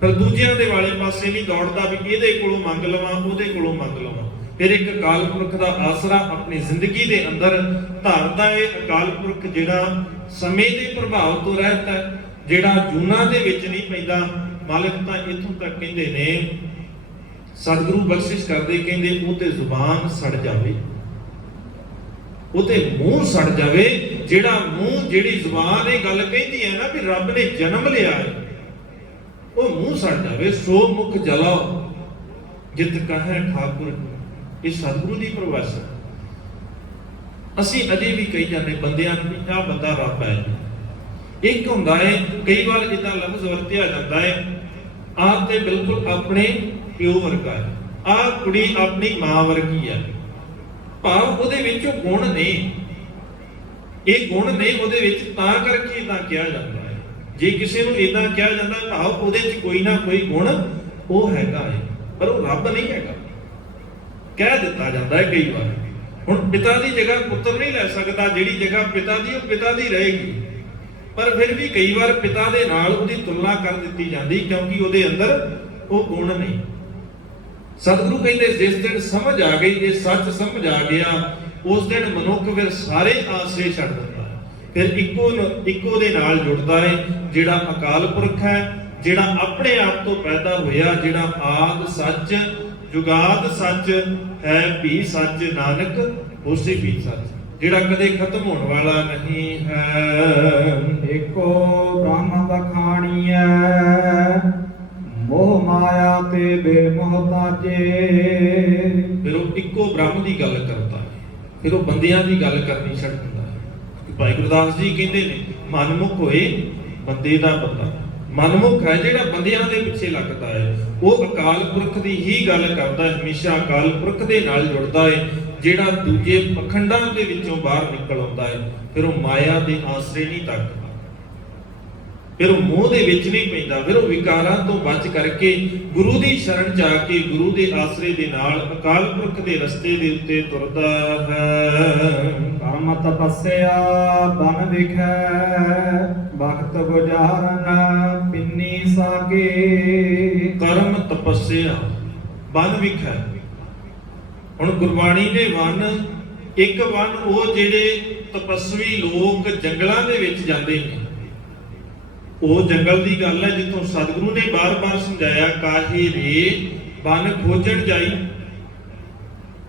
ਫਿਰ ਦੂਜਿਆਂ ਦੇ ਵਾਲੇ ਪਾਸੇ ਨਹੀਂ ਦੌੜਦਾ ਵੀ ਇਹਦੇ ਕੋਲੋਂ ਮੰਗ ਲਵਾਂ, ਉਹਦੇ ਕੋਲੋਂ ਮੰਗ ਲਵਾਂ। ਫਿਰ ਇੱਕ ਅਕਾਲ ਪੁਰਖ ਦਾ ਆਸਰਾ ਆਪਣੀ ਜ਼ਿੰਦਗੀ ਦੇ ਅੰਦਰ ਧਾਰਦਾ ਹੈ। ਅਕਾਲ ਪੁਰਖ ਜਿਹੜਾ ਸਮੇਂ ਦੇ ਪ੍ਰਭਾਵ ਤੋਂ ਰਹਿਤ ਹੈ, ਜਿਹੜਾ ਜੂਨਾਂ ਦੇ ਵਿੱਚ ਨਹੀਂ ਪੈਂਦਾ। ਮਾਲਕ ਤਾਂ ਇੱਥੋਂ ਤੱਕ ਕਹਿੰਦੇ ਨੇ, ਸਤਿਗੁਰੂ ਬਖਸ਼ਿਸ਼ ਕਰਦੇ, ਕਹਿੰਦੇ ਉਹ ਤੇ ਜ਼ੁਬਾਨ ਸੜ ਜਾਵੇ, ਉਹ ਤੇ ਮੂੰਹ ਸੜ ਜਾਵੇ। ਜਿਹੜਾ ਮੂੰਹ, ਜਿਹੜੀ ਜ਼ੁਬਾਨ ਇਹ ਗੱਲ ਕਹਿੰਦੀ ਹੈ ਨਾ ਵੀ ਰੱਬ ਨੇ ਜਨਮ ਲਿਆ ਹੈ, ਉਹ ਮੂੰਹ ਸੜ ਜਾਵੇ। ਸੋ ਮੁਖ ਜਲਾਓ ਜਿਤ ਕਹੈ ਠਾਕੁਰ। ਇਹ ਸਤਿਗੁਰੂ ਦੀ ਪ੍ਰਵਾਸਾ। ਅਸੀਂ ਅਜੇ ਵੀ ਕਹੀ ਜਾਂਦੇ ਬੰਦਿਆਂ ਨੂੰ ਵੀ ਆਹ ਬੰਦਾ ਰੱਬ ਹੈ। ਇੱਕ ਹੁੰਦਾ ਹੈ, ਕਈ ਵਾਰ ਇਦਾਂ ਲਫ਼ਜ਼ ਵਰਤਿਆ ਜਾਂਦਾ ਹੈ, ਆਹ ਤੇ ਬਿਲਕੁਲ ਆਪਣੇ ਪਿਓ ਵਰਗਾ ਹੈ, ਆਹ ਕੁੜੀ ਆਪਣੀ ਮਾਂ ਵਰਗੀ ਹੈ। ਭਾਵ ਉਹਦੇ ਵਿੱਚ ਉਹ ਗੁਣ ਨੇ, ਇਹ ਗੁਣ ਨੇ ਉਹਦੇ ਵਿੱਚ, ਤਾਂ ਕਰਕੇ ਇਦਾਂ ਕਿਹਾ ਜਾਂਦਾ ਹੈ। ਜੇ ਕਿਸੇ ਨੂੰ ਇਦਾਂ ਕਿਹਾ ਜਾਂਦਾ ਭਾਵ ਉਹਦੇ 'ਚ ਕੋਈ ਨਾ ਕੋਈ ਗੁਣ ਉਹ ਹੈਗਾ ਹੈ, ਪਰ ਉਹ ਰੱਬ ਨਹੀਂ ਹੈਗਾ, ਕਹਿ ਦਿੱਤਾ ਜਾਂਦਾ ਹੈ ਕਈ ਵਾਰ। ਹੁਣ ਪਿਤਾ ਦੀ ਜਗ੍ਹਾ ਪੁੱਤਰ ਨਹੀਂ ਲੈ ਸਕਦਾ, ਜਿਹੜੀ ਜਗ੍ਹਾ ਪਿਤਾ ਦੀ ਉਹ ਪਿਤਾ ਦੀ ਰਹੇਗੀ, ਪਰ ਫਿਰ ਵੀ ਕਈ ਵਾਰ ਪਿਤਾ ਦੇ ਨਾਲ ਉਹਦੀ ਤੁਲਨਾ ਕਰ ਦਿੱਤੀ ਜਾਂਦੀ, ਕਿਉਂਕਿ ਉਹਦੇ ਅੰਦਰ ਉਹ ਗੁਣ ਨਹੀਂ। ਸਤਿਗੁਰੂ ਕਹਿੰਦੇ ਜਿਸ ਦਿਨ ਸਮਝ ਆ ਗਈ, ਇਹ ਸੱਚ ਸਮਝ ਆ ਗਿਆ, ਉਸ ਦਿਨ ਮਨੁੱਖ ਫਿਰ ਸਾਰੇ ਆਸਰੇ ਛੱਡ ਦਿੰਦਾ, ਫਿਰ ਇੱਕੋ ਦੇ ਨਾਲ ਜੁੜਦਾ ਹੈ, ਜਿਹੜਾ ਅਕਾਲ ਪੁਰਖ ਹੈ, ਜਿਹੜਾ ਆਪਣੇ ਆਪ ਤੋਂ ਪੈਦਾ ਹੋਇਆ, ਜਿਹੜਾ ਆਦ ਸੱਚ ਜੁਗਾਦ ਸੱਚ ਹੈ, ਵੀ ਸੱਚ ਨਾਨਕ ਹੋਸੀ ਵੀ ਸੱਚ। ਜਿਹੜਾ ਕਦੇ ਖਤਮ ਹੋਣ ਵਾਲਾ ਨਹੀਂ ਹੈ। ਏਕੋ ਬ੍ਰਹਮ ਬਖਾਣੀਐ ਮੋਹ ਮਾਇਆ ਤੇ ਬੇਮੋਹਤਾਜੇ। ਫਿਰ ਉਹ ਇੱਕੋ ਬ੍ਰਹਮ ਦੀ ਗੱਲ ਕਰਦਾ ਹੈ, ਫਿਰ ਉਹ ਬੰਦਿਆਂ ਦੀ ਗੱਲ ਕਰਨੀ ਛੱਡ ਦਿੰਦਾ ਹੈ। ਭਾਈ ਗੁਰਦਾਸ ਜੀ ਕਹਿੰਦੇ ਨੇ ਮਨਮੁਖ ਹੋਏ ਬੰਦੇ ਦਾ ਬੰਦਾ। ਮਨਮੁਖ ਹੈ ਜਿਹੜਾ ਬੰਦਿਆਂ ਦੇ ਪਿੱਛੇ ਲੱਗਦਾ ਹੈ, ਉਹ ਅਕਾਲ ਪੁਰਖ ਦੀ ਹੀ ਗੱਲ ਕਰਦਾ ਹੈ, ਹਮੇਸ਼ਾ ਅਕਾਲ ਪੁਰਖ ਦੇ ਨਾਲ ਜੁੜਦਾ ਹੈ। ਜਿਹੜਾ ਦੂਜੇ ਪਖੰਡਾਂ ਦੇ ਵਿੱਚੋਂ ਬਾਹਰ ਨਿਕਲ ਆਉਂਦਾ ਹੈ, ਫਿਰ ਉਹ ਮਾਇਆ ਦੇ ਆਸਰੇ ਨਹੀਂ ਤੱਕਦਾ, ਫਿਰ ਉਹ ਮੋਹ ਦੇ ਵਿੱਚ ਨਹੀਂ ਪੈਂਦਾ, ਫਿਰ ਉਹ ਵਿਕਾਰਾਂ ਤੋਂ ਬਚ ਕਰਕੇ ਗੁਰੂ ਦੀ ਸ਼ਰਨ ਜਾ ਕੇ ਗੁਰੂ ਦੇ ਆਸਰੇ ਦੇ ਨਾਲ ਅਕਾਲ ਪੁਰਖ ਦੇ ਰਸਤੇ ਦੇ ਉੱਤੇ ਤੁਰਦਾ ਹੈ। ਕਰਮ ਤਪੱਸਿਆ ਬਨ ਵਿਖੈ ਬਖਤ ਗੁਜ਼ਾਰਨ ਪਿੰਨੀ ਸਾਗੇ। ਕਰਮ ਤਪੱਸਿਆ ਬਨ ਵਿਖੈ। ਹੁਣ ਗੁਰਬਾਣੀ ਨੇ ਵਨ, ਇੱਕ ਵਨ ਉਹ ਜਿਹੜੇ ਤਪਸਵੀ ਲੋਕ ਜੰਗਲਾਂ ਦੇ ਵਿੱਚ ਜਾਂਦੇ ਨੇ, ਉਹ ਜੰਗਲ ਦੀ ਗੱਲ ਹੈ ਜਿੱਥੋਂ ਸਤਿਗੁਰੂ ਨੇ ਬਾਰ-ਬਾਰ ਸਮਝਾਇਆ ਕਾਹੇ ਰੇ ਬਨ ਖੋਜਣ ਜਾਈ।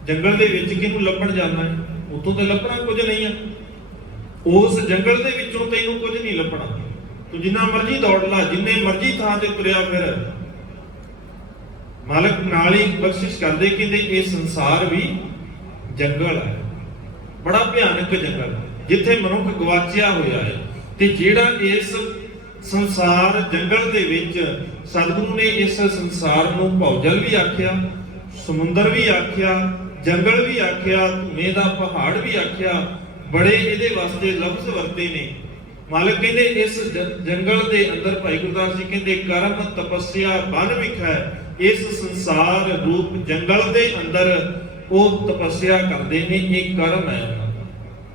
ਜੰਗਲ ਦੇ ਵਿੱਚ ਕਿਹਨੂੰ ਲੱਭਣ ਜਾਣਾ ਹੈ? ਉਤੋਂ ਤੇ ਲੱਭਣਾ ਕੁਝ ਨਹੀਂ ਹੈ। ਉਸ ਜੰਗਲ ਦੇ ਵਿੱਚੋਂ ਤੈਨੂੰ ਕੁਝ ਨਹੀਂ ਲੱਭਣਾ। ਤੂੰ ਜਿੰਨਾ ਮਰਜ਼ੀ ਦੌੜ ਲਾ, ਜਿੰਨੇ ਮਰਜ਼ੀ ਥਾਂ ਤੇ ਤੁਰਿਆ ਫਿਰ, ਮਾਲਕ ਨਾਲ ਹੀ ਬਖਸ਼ਿਸ਼ ਕਰਦੇ। ਕਹਿੰਦੇ ਇਹ ਸੰਸਾਰ ਵੀ ਜੰਗਲ ਹੈ, ਬੜਾ ਭਿਆਨਕ ਜੰਗਲ ਜਿੱਥੇ ਮਨੁੱਖ ਗਵਾਚਿਆ ਹੋਇਆ ਹੈ। ਤੇ ਜਿਹੜਾ ਇਸ ਸੰਸਾਰ ਜੰਗਲ ਦੇ ਵਿੱਚ, ਸਤਿਗੁਰੂ ਨੇ ਇਸ ਸੰਸਾਰ ਨੂੰ ਭੌਜਲ ਵੀ ਆਖਿਆ, ਸਮੁੰਦਰ ਵੀ ਆਖਿਆ, ਜੰਗਲ ਵੀ ਆਖਿਆ, ਧੂਏ ਦਾ ਪਹਾੜ ਵੀ ਆਖਿਆ, ਬੜੇ ਇਹਦੇ ਵਾਸਤੇ ਲਫ਼ਜ਼ ਵਰਤੇ ਨੇ। ਮਾਲਕ ਕਹਿੰਦੇ ਇਸ ਜੰਗਲ ਦੇ ਅੰਦਰ, ਭਾਈ ਗੁਰਦਾਸ ਜੀ ਕਹਿੰਦੇ ਕਰਮ ਤਪੱਸਿਆ ਬਨ ਵਿਖੈ। ਇਸ ਸੰਸਾਰ ਰੂਪ ਜੰਗਲ ਦੇ ਅੰਦਰ ਉਹ ਤਪੱਸਿਆ ਕਰਦੇ ਨੇ, ਇਹ ਕਰਮ ਹੈ ਉਹਨਾਂ ਦਾ।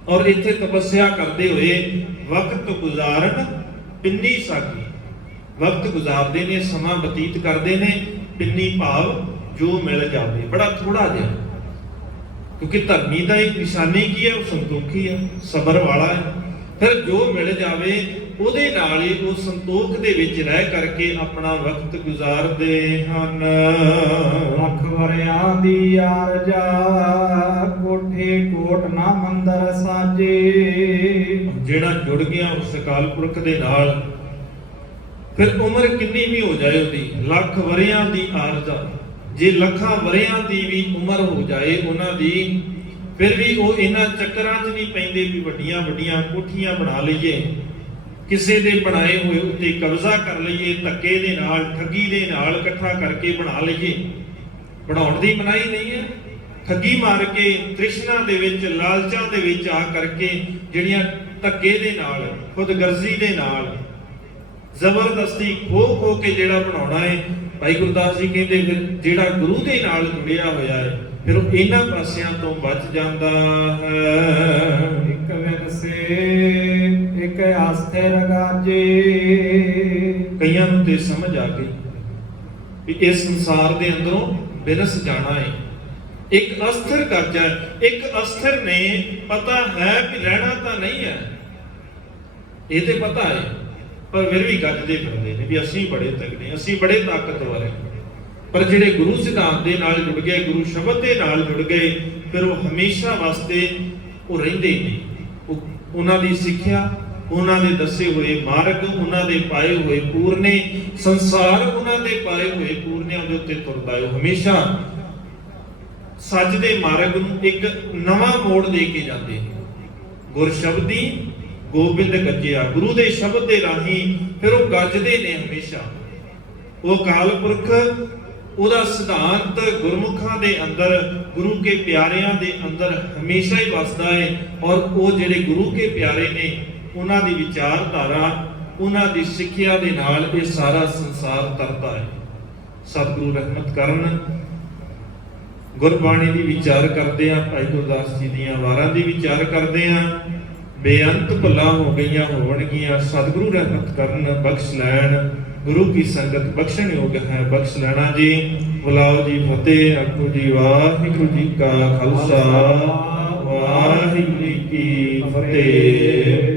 ਔਰ ਇੱਥੇ ਤਪੱਸਿਆ ਕਰਦੇ ਹੋਏ ਵਕਤ ਗੁਜ਼ਾਰਨ ਪਿੰਨੀ ਸਾਗੀ, ਵਕਤ ਗੁਜ਼ਾਰਦੇ ਨੇ, ਸਮਾਂ ਬਤੀਤ ਕਰਦੇ ਨੇ। ਪਿੰਨੀ ਭਾਵ ਜੋ ਮਿਲ ਜਾਵੇ, ਬੜਾ ਥੋੜਾ ਜਿਹਾ, ਕਿਉਂਕਿ ਧਰਮੀ ਦਾ ਇੱਕ ਨਿਸ਼ਾਨੀ ਕੀ ਹੈ? ਉਹ ਸੰਤੋਖੀ ਹੈ, ਸਬਰ ਵਾਲਾ ਹੈ। ਫਿਰ ਜੋ ਮਿਲ ਜਾਵੇ ਉਹਦੇ ਨਾਲ ਹੀ ਉਹ ਸੰਤੋਖ ਦੇ ਵਿੱਚ ਰਹਿ ਕਰਕੇ ਆਪਣਾ ਵਕਤ ਗੁਜ਼ਾਰਦੇ ਹਨ। ਲੱਖ ਵਰਿਆਂ ਦੀ ਆਰਜਾ ਕੋਠੇ ਕੋਟ ਨਾ ਮੰਦਰ ਸਾਜੇ। ਜਿਹੜਾ ਜੁੜ ਗਿਆ ਉਸ ਅਕਾਲ ਪੁਰਖ ਦੇ ਨਾਲ, ਫਿਰ ਉਮਰ ਕਿੰਨੀ ਵੀ ਹੋ ਜਾਏ ਉਹਦੀ, ਲੱਖ ਵਰਿਆਂ ਦੀ ਆਰਜ਼ਾ, ਜੇ ਲੱਖਾਂ ਵਰਿਆਂ ਦੀ ਵੀ ਉਮਰ ਹੋ ਜਾਏ ਉਹਨਾਂ ਦੀ, ਫਿਰ ਵੀ ਉਹ ਇਹਨਾਂ ਚੱਕਰਾਂ 'ਚ ਨਹੀਂ ਪੈਂਦੇ ਵੀ ਵੱਡੀਆਂ ਵੱਡੀਆਂ ਕੋਠੀਆਂ ਬਣਾ ਲਈਏ, ਕਿਸੇ ਦੇ ਬਣਾਏ ਹੋਏ ਉੱਤੇ ਕਬਜ਼ਾ ਕਰ ਲਈਏ, ਧੱਕੇ ਦੇ ਨਾਲ, ਠੱਗੀ ਦੇ ਨਾਲ ਇਕੱਠਾ ਕਰਕੇ ਬਣਾ ਲਈਏ। ਬਣਾਉਣ ਦੀ ਮਨਾਹੀ ਨਹੀਂ ਹੈ। ਠੱਗੀ ਮਾਰ ਕੇ, ਤ੍ਰਿਸ਼ਨਾ ਦੇ ਵਿੱਚ, ਲਾਲਚਾਂ ਦੇ ਵਿੱਚ ਆ ਕਰਕੇ, ਜਿਹੜੀਆਂ ਧੱਕੇ ਦੇ ਨਾਲ, ਖੁਦਗਰਜ਼ੀ ਦੇ ਨਾਲ, ਜ਼ਬਰਦਸਤੀ ਖੋ ਕੇ ਜਿਹੜਾ ਬਣਾਉਣਾ ਹੈ, ਭਾਈ ਗੁਰਦਾਸ ਜੀ ਕਹਿੰਦੇ ਫਿਰ ਜਿਹੜਾ ਗੁਰੂ ਦੇ ਨਾਲ ਜੁੜਿਆ ਹੋਇਆ ਹੈ, ਫਿਰ ਉਹ ਇਹਨਾਂ ਪਾਸਿਆਂ ਤੋਂ ਬਚ ਜਾਂਦਾ ਹੈ। ਇੱਕ ਵਿਗਸੇ ਇੱਕ ਆਸਥਿਰ ਗਾਜੇ। ਕਈਆਂ ਨੂੰ ਤੇ ਸਮਝ ਆ ਗਈ ਵੀ ਇਸ ਸੰਸਾਰ ਦੇ ਅੰਦਰੋਂ ਬਿਨਸ ਜਾਣਾ ਹੈ। ਇੱਕ ਅਸਥਿਰ ਗੱਜ ਹੈ, ਇੱਕ ਅਸਥਿਰ ਨੇ ਪਤਾ ਹੈ ਕਿ ਰਹਿਣਾ ਤਾਂ ਨਹੀਂ ਹੈ, ਇਹ ਤੇ ਪਤਾ ਹੈ, ਪਰ ਫਿਰ ਵੀ ਗੱਜਦੇ ਫਿਰਦੇ ਨੇ ਵੀ ਅਸੀਂ ਬੜੇ ਤਗੜੇ, ਅਸੀਂ ਬੜੇ ਤਾਕਤਵਰ ਹਾਂ। ਪਰ ਜਿਹੜੇ ਗੁਰੂ ਸਿਧਾਂਤ ਦੇ ਨਾਲ ਜੁੜ ਗਏ, ਗੁਰੂ ਸ਼ਬਦ ਦੇ ਨਾਲ ਜੁੜ ਗਏ, ਫਿਰ ਉਹ ਹਮੇਸ਼ਾ ਵਾਸਤੇ ਉਹ ਰਹਿੰਦੇ ਨੇ। ਉਹਨਾਂ ਦੀ ਸਿੱਖਿਆ, ਉਹਨਾਂ ਦੇ ਦੱਸੇ ਹੋਏ ਮਾਰਗ, ਉਹਨਾਂ ਦੇ ਪਾਏ ਹੋਏ ਪੂਰਨੇ, ਸੰਸਾਰ ਉਹਨਾਂ ਦੇ ਪਾਏ ਹੋਏ ਪੂਰਨਿਆਂ ਦੇ ਉੱਤੇ ਤੁਰਦਾ ਹੈ। ਉਹ ਹਮੇਸ਼ਾ ਸੱਚ ਦੇ ਮਾਰਗ ਨੂੰ ਇੱਕ ਨਵਾਂ ਮੋੜ ਦੇ ਕੇ ਜਾਂਦੇ ਨੇ। ਗੁਰ ਸ਼ਬਦੀ ਗੋਬਿੰਦ ਗੱਜਿਆ, ਗੁਰੂ ਦੇ ਸ਼ਬਦ ਦੇ ਰਾਹੀਂ ਫਿਰ ਉਹ ਗੱਜਦੇ ਨੇ ਹਮੇਸ਼ਾ। ਉਹ ਅਕਾਲ ਪੁਰਖ, ਉਹਦਾ ਸਿਧਾਂਤ ਗੁਰਮੁਖਾਂ ਦੇ ਅੰਦਰ, ਗੁਰੂ ਕੇ ਪਿਆਰਿਆਂ ਦੇ ਅੰਦਰ ਹਮੇਸ਼ਾ ਹੀ ਵਸਦਾ ਹੈ। ਔਰ ਉਹ ਜਿਹੜੇ ਗੁਰੂ ਕੇ ਪਿਆਰੇ ਨੇ, ਉਹਨਾਂ ਦੀ ਵਿਚਾਰਧਾਰਾ, ਉਹਨਾਂ ਦੀ ਸਿੱਖਿਆ ਦੇ ਨਾਲ ਇਹ ਸਾਰਾ ਸੰਸਾਰ ਤਰਦਾ ਹੈ। ਸਤਿਗੁਰੂ ਰਹਿਮਤ ਕਰਨ। ਗੁਰਬਾਣੀ ਦੀ ਵਿਚਾਰ ਕਰਦੇ ਆ, ਭਾਈ ਗੁਰਦਾਸ ਜੀ ਦੀਆਂ ਵਾਰਾਂ ਦੀ ਵਿਚਾਰ ਕਰਦੇ ਆ। ਬੇਅੰਤ ਭੁੱਲਾਂ ਹੋ ਗਈਆਂ ਹੋਣਗੀਆਂ, ਸਤਿਗੁਰੂ ਰਹਿਮਤ ਕਰਨ, ਬਖਸ਼ ਲੈਣ। ਗੁਰੂ ਕੀ ਸੰਗਤ ਬਖਸ਼ਣ ਯੋਗ ਹੈ, ਬਖਸ਼ ਲੈਣਾ ਜੀ। ਬੁਲਾਓ ਜੀ ਫਤਿਹ। ਆਖੋ ਜੀ ਵਾਹਿਗੁਰੂ ਜੀ ਕਾ ਖਾਲਸਾ, ਵਾਹਿਗੁਰੂ ਜੀ ਕੀ ਫਤਿਹ।